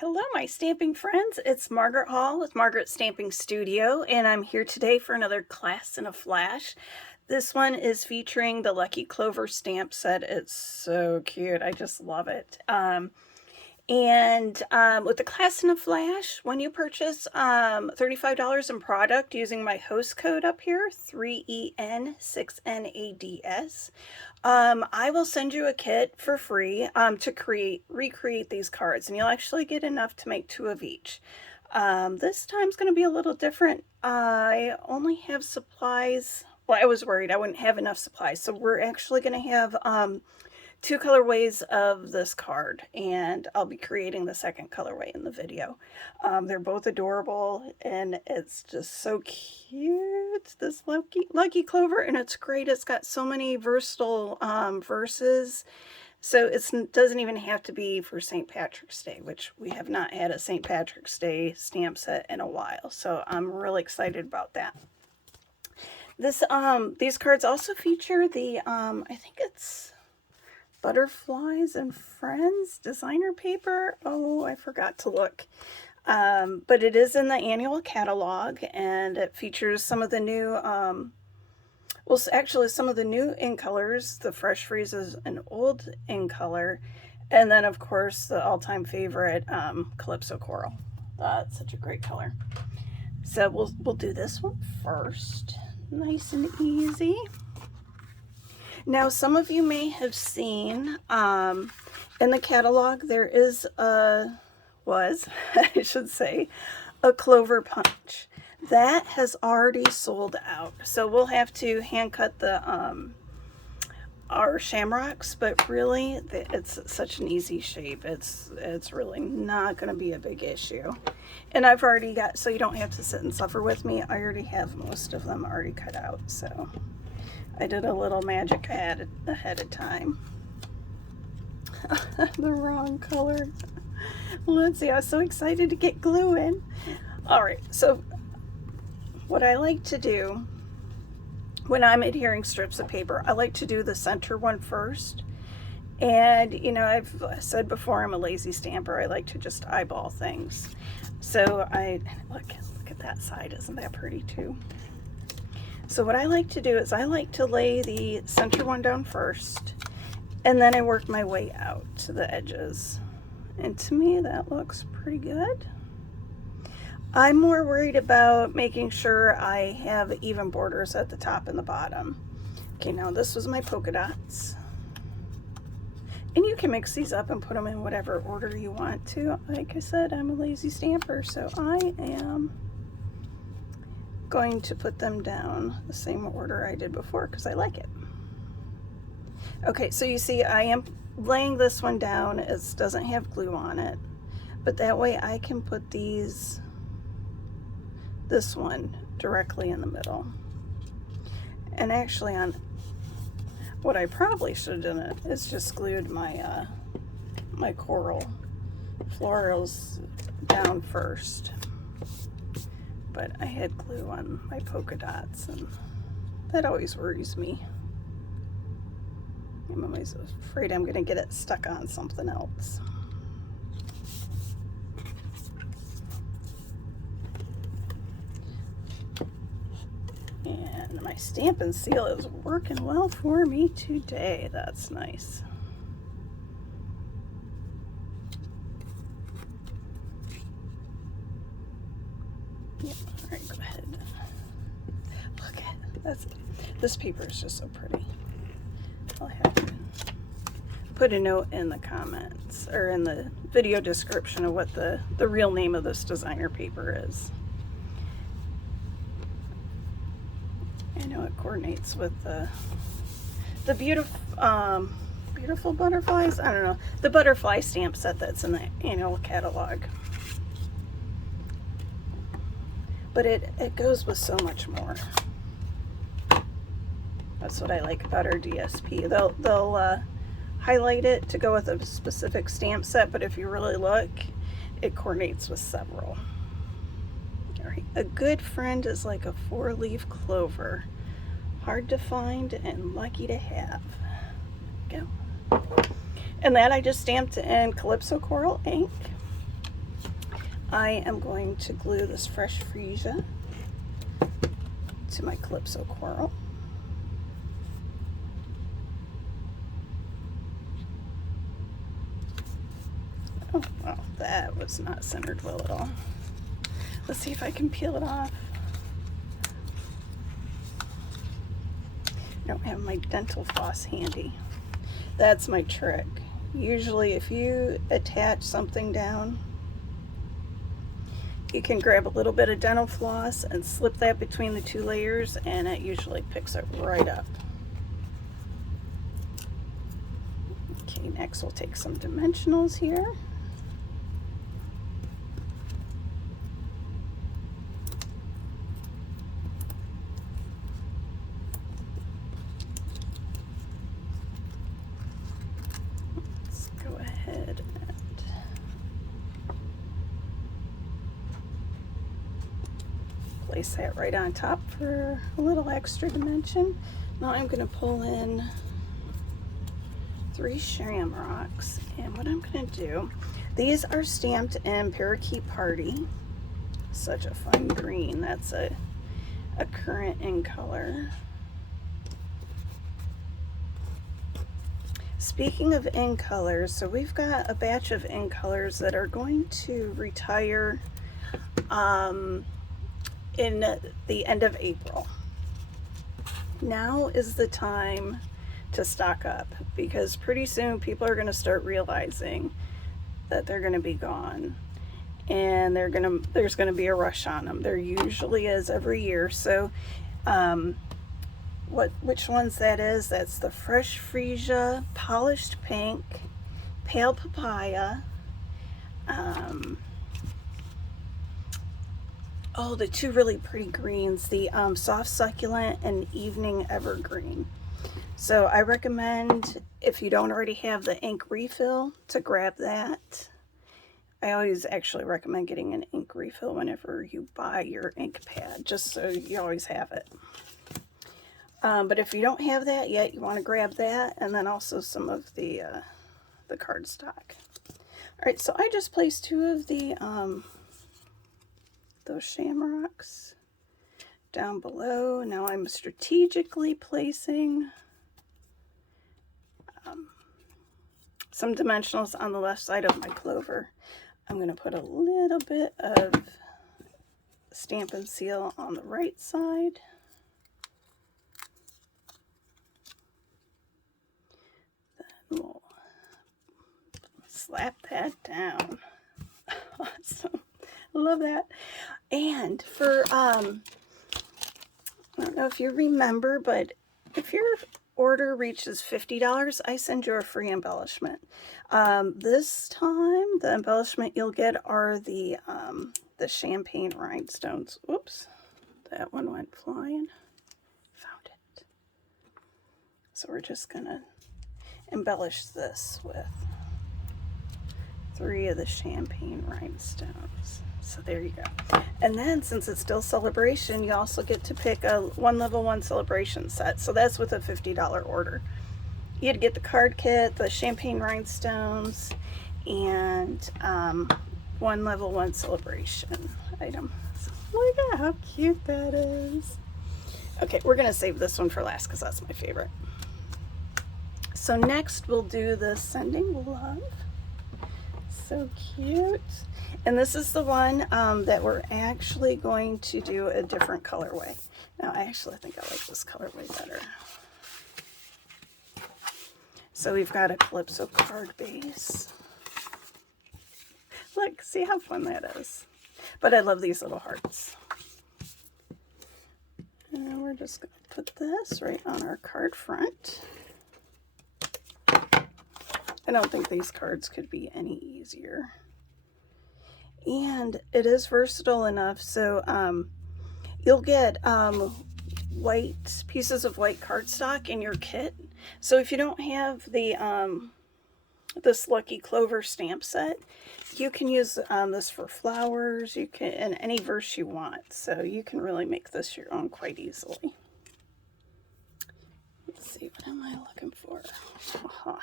Hello, my stamping friends. It's Margaret Hall with Margaret Stamping Studio, and I'm here today for another class in a flash. This one is featuring the Lucky Clover stamp set. It's so cute. I just love it. With the class in a flash, when you purchase $35 in product using my host code up here, 3EN6NADS, I will send you a kit for free to recreate these cards, and you'll actually get enough to make 2 of each. This time's going to be a little different. I only have supplies. Well, I was worried I wouldn't have enough supplies, so we're actually going to have 2 colorways of this card, and I'll be creating the second colorway in the video. They're both adorable, and it's just so cute, this Lucky Clover, and it's great. It's got so many versatile verses, so it doesn't even have to be for St. Patrick's Day, which we have not had a St. Patrick's Day stamp set in a while, so I'm really excited about that. These cards also feature the, I think it's Butterflies and Friends designer paper. Oh, I forgot to look. But it is in the annual catalog, and it features some of the new, well, actually some of the new ink colors, the Fresh Freezes and Old ink color, and then of course the all-time favorite, Calypso Coral. That's such a great color. So we'll do this one first. Nice and easy. Now, some of you may have seen in the catalog there is I should say, a Clover Punch. That has already sold out. So we'll have to hand cut the our shamrocks, but really it's such an easy shape. It's really not going to be a big issue. And I've already got, so you don't have to sit and suffer with me, I already have most of them already cut out, so I did a little magic ahead of time. The wrong color. Let's see, I was so excited to get glue in. All right, so what I like to do when I'm adhering strips of paper, I like to do the center one first. And, you know, I've said before, I'm a lazy stamper. I like to just eyeball things. So look at that side. Isn't that pretty too? So what I like to do is I like to lay the center one down first, and then I work my way out to the edges. And to me, that looks pretty good. I'm more worried about making sure I have even borders at the top and the bottom. Okay, now this was my polka dots. And you can mix these up and put them in whatever order you want to. Like I said, I'm a lazy stamper, so I am going to put them down the same order I did before because I like it. Okay, so you see I am laying this one down. It doesn't have glue on it, but that way I can put this one directly in the middle. And actually, on what I probably should have done is just glued my my coral florals down first, but I had glue on my polka dots, and that always worries me. I'm always afraid I'm gonna get it stuck on something else. And my stamp and seal is working well for me today. That's nice. Yep, all right, go ahead. Look at this paper is just so pretty. I'll have to put a note in the comments or in the video description of what the real name of this designer paper is. I know it coordinates with the beautiful butterflies. I don't know, the butterfly stamp set that's in the annual catalog. But it goes with so much more. That's what I like about our DSP. They'll highlight it to go with a specific stamp set, but if you really look, it coordinates with several. All right, a good friend is like a 4-leaf clover, hard to find and lucky to have. Go. And that I just stamped in Calypso Coral ink. I am going to glue this fresh freesia to my Calypso coral. Oh, well, that was not centered well at all. Let's see if I can peel it off. I don't have my dental floss handy. That's my trick. Usually if you attach something down, you can grab a little bit of dental floss and slip that between the two layers, and it usually picks it right up. Okay, next we'll take some dimensionals here. Let's go ahead and place that right on top for a little extra dimension. Now I'm going to pull in 3 shamrocks, and what I'm going to do, these are stamped in Parakeet Party. Such a fun green. That's a current in color. Speaking of in colors, so we've got a batch of in colors that are going to retire in the end of April. Now is the time to stock up, because pretty soon people are going to start realizing that they're going to be gone, and there's going to be a rush on them. There usually is every year. So which ones that is? That's the Fresh Freesia, Polished Pink, Pale Papaya, oh, the 2 really pretty greens, the Soft Succulent and Evening Evergreen. So I recommend, if you don't already have the ink refill, to grab that. I always actually recommend getting an ink refill whenever you buy your ink pad, just so you always have it. But if you don't have that yet, you want to grab that, and then also some of the cardstock. All right, so I just placed 2 of the those shamrocks down below. Now I'm strategically placing some dimensionals on the left side of my clover. I'm going to put a little bit of Stampin' Seal on the right side. Then we'll slap that down. Awesome. I love that. And for, I don't know if you remember, but if your order reaches $50, I send you a free embellishment. This time, the embellishment you'll get are the champagne rhinestones. Oops, that one went flying. Found it. So we're just gonna embellish this with 3 of the champagne rhinestones. So there you go. And then, since it's still celebration, you also get to pick a 1 level 1 celebration set. So that's with a $50 order. You had to get the card kit, the champagne rhinestones, and 1 level 1 celebration item. So look at how cute that is. Okay, we're gonna save this one for last because that's my favorite. So next we'll do the Sending Love. So cute. And this is the one that we're actually going to do a different colorway. Now, I actually think I like this colorway better. So we've got a Calypso card base. Look, see how fun that is. But I love these little hearts. And we're just going to put this right on our card front. I don't think these cards could be any easier. And it is versatile enough, so you'll get white pieces of white cardstock in your kit. So if you don't have the this Lucky Clover stamp set, you can use this for flowers. You can, in any verse you want. So you can really make this your own quite easily. Let's see, what am I looking for? Aha.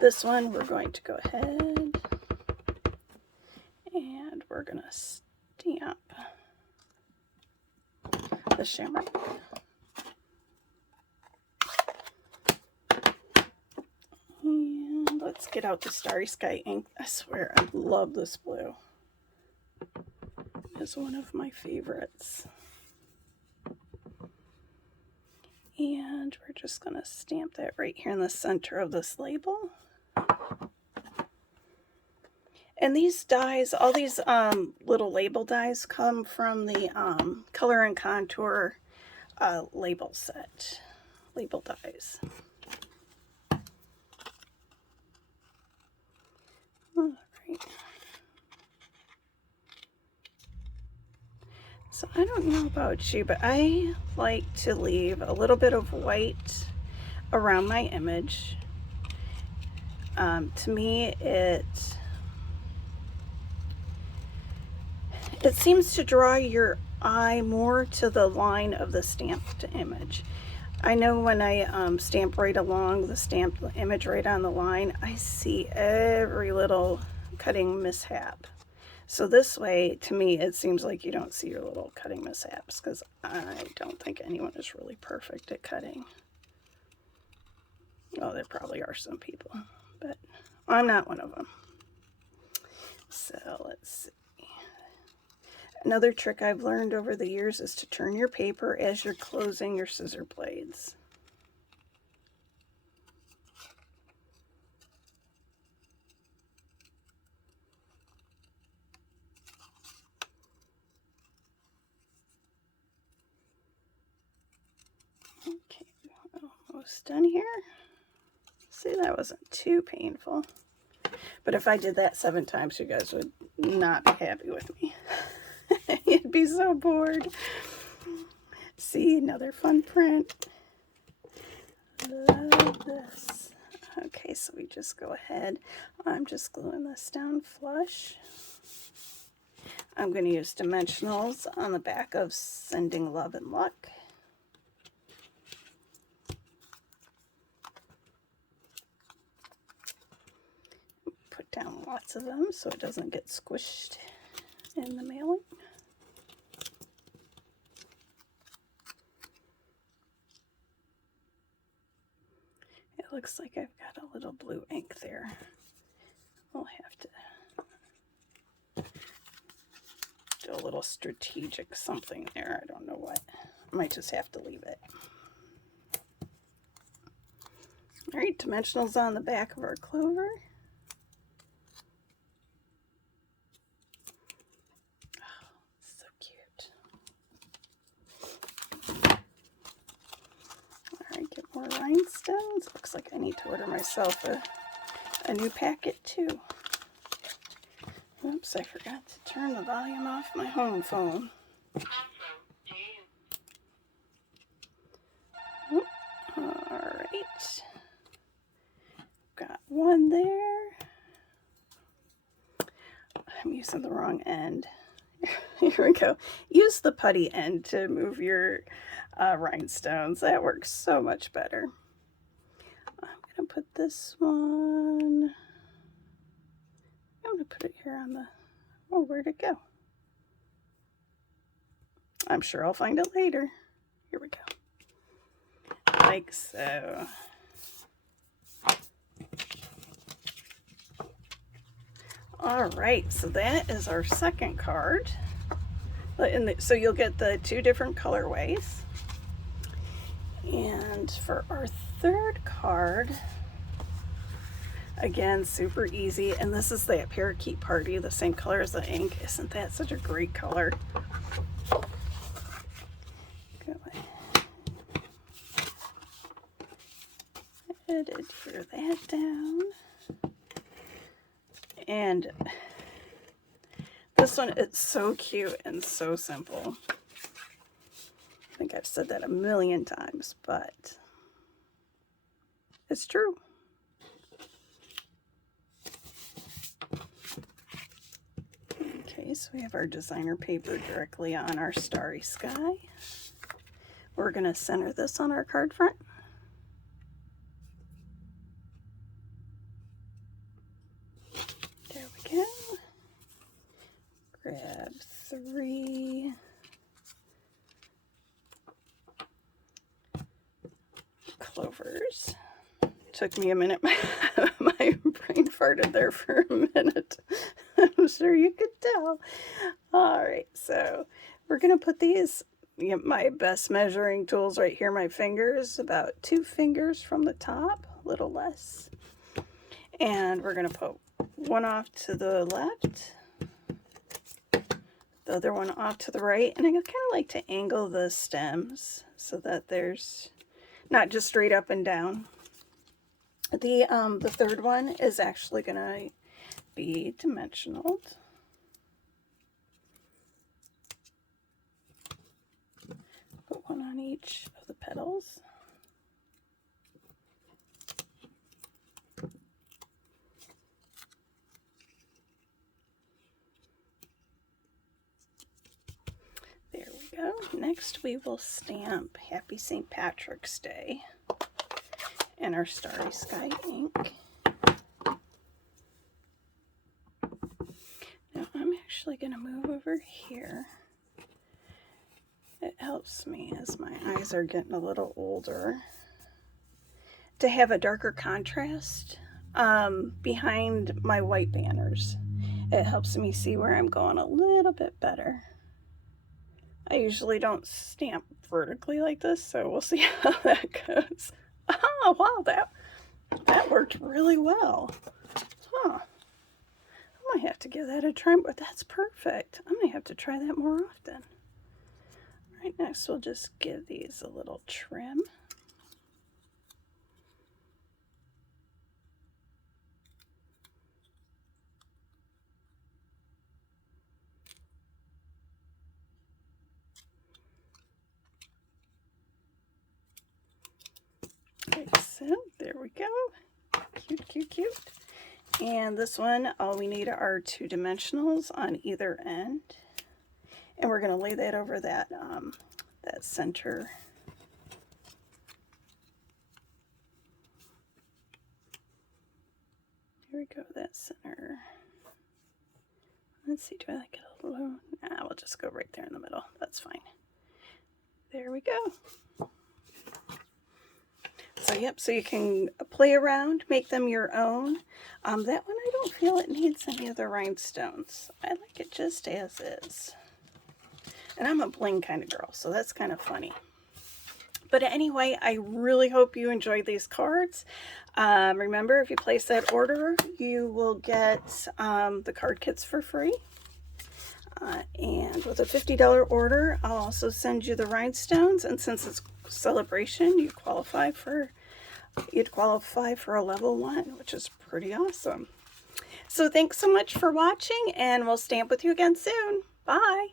This one we're going to go ahead and we're going to stamp the shamrock. And let's get out the Starry Sky ink. I swear, I love this blue. It's one of my favorites. And we're just going to stamp that right here in the center of this label. And these dies, all these little label dies come from the Color and Contour label set. Label dies. All right. So I don't know about you, but I like to leave a little bit of white around my image. To me, it seems to draw your eye more to the line of the stamped image. I know when I stamp right along the stamped image right on the line, I see every little cutting mishap. So this way, to me, it seems like you don't see your little cutting mishaps, because I don't think anyone is really perfect at cutting. Well, there probably are some people, but I'm not one of them. So let's see. Another trick I've learned over the years is to turn your paper as you're closing your scissor blades. Okay, almost done here. See, that wasn't too painful. But if I did that 7 times, you guys would not be happy with me. You'd be so bored. See, another fun print. Love this. Okay, so we just go ahead. I'm just gluing this down flush. I'm going to use dimensionals on the back of Sending Love and Luck. Put down lots of them so it doesn't get squished in the mailing. It looks like I've got a little blue ink there. We'll have to do a little strategic something there. I don't know what. I might just have to leave it. All right, dimensionals on the back of our clover. More rhinestones. Looks like I need to order myself a new packet too. Oops, I forgot to turn the volume off my home phone. Alright. Got one there. I'm using the wrong end. Here we go. Use the putty end to move your rhinestones. That works so much better. I'm going to put this one, I'm going to put it here on the, oh, where'd it go? I'm sure I'll find it later. Here we go. Like so. All right, so that is our second card. So you'll get the 2 different colorways. And for our third card, again, super easy. And this is that Parakeet Party, the same color as the ink. Isn't that such a great color? Go ahead, adhere that down. And this one, it's so cute and so simple. I think I've said that a million times, but it's true. Okay, so we have our designer paper directly on our Starry Sky. We're going to center this on our card front. 3 clovers. Took me a minute. My brain farted there for a minute. I'm sure you could tell. All right, so we're going to put these, my best measuring tools right here, my fingers, about 2 fingers from the top, a little less. And we're going to put one off to the left, the other one off to the right. And I kind of like to angle the stems so that there's not just straight up and down. The third one is actually going to be dimensional. Put one on each of the petals. There we go. Next we will stamp Happy St. Patrick's Day in our Starry Sky ink. Now I'm actually going to move over here. It helps me as my eyes are getting a little older to have a darker contrast behind my white banners. It helps me see where I'm going a little bit better. I usually don't stamp vertically like this, so we'll see how that goes. Oh, wow, that worked really well. Huh. I might have to give that a try, but that's perfect. I might have to try that more often. All right, next we'll just give these a little trim. Like so, there we go. Cute, cute, cute. And this one, all we need are 2 dimensionals on either end. And we're going to lay that over that, that center. Here we go, that center. Let's see, do I like it a little? Nah, we'll just go right there in the middle. That's fine. There we go. So, yep, so you can play around, make them your own. That one, I don't feel it needs any of the rhinestones. I like it just as is. And I'm a bling kind of girl, so that's kind of funny. But anyway, I really hope you enjoyed these cards. Remember, if you place that order, you will get the card kits for free. And with a $50 order, I'll also send you the rhinestones. And since it's celebration, you'd qualify for a level 1, which is pretty awesome. So thanks so much for watching, and we'll stamp with you again soon. Bye.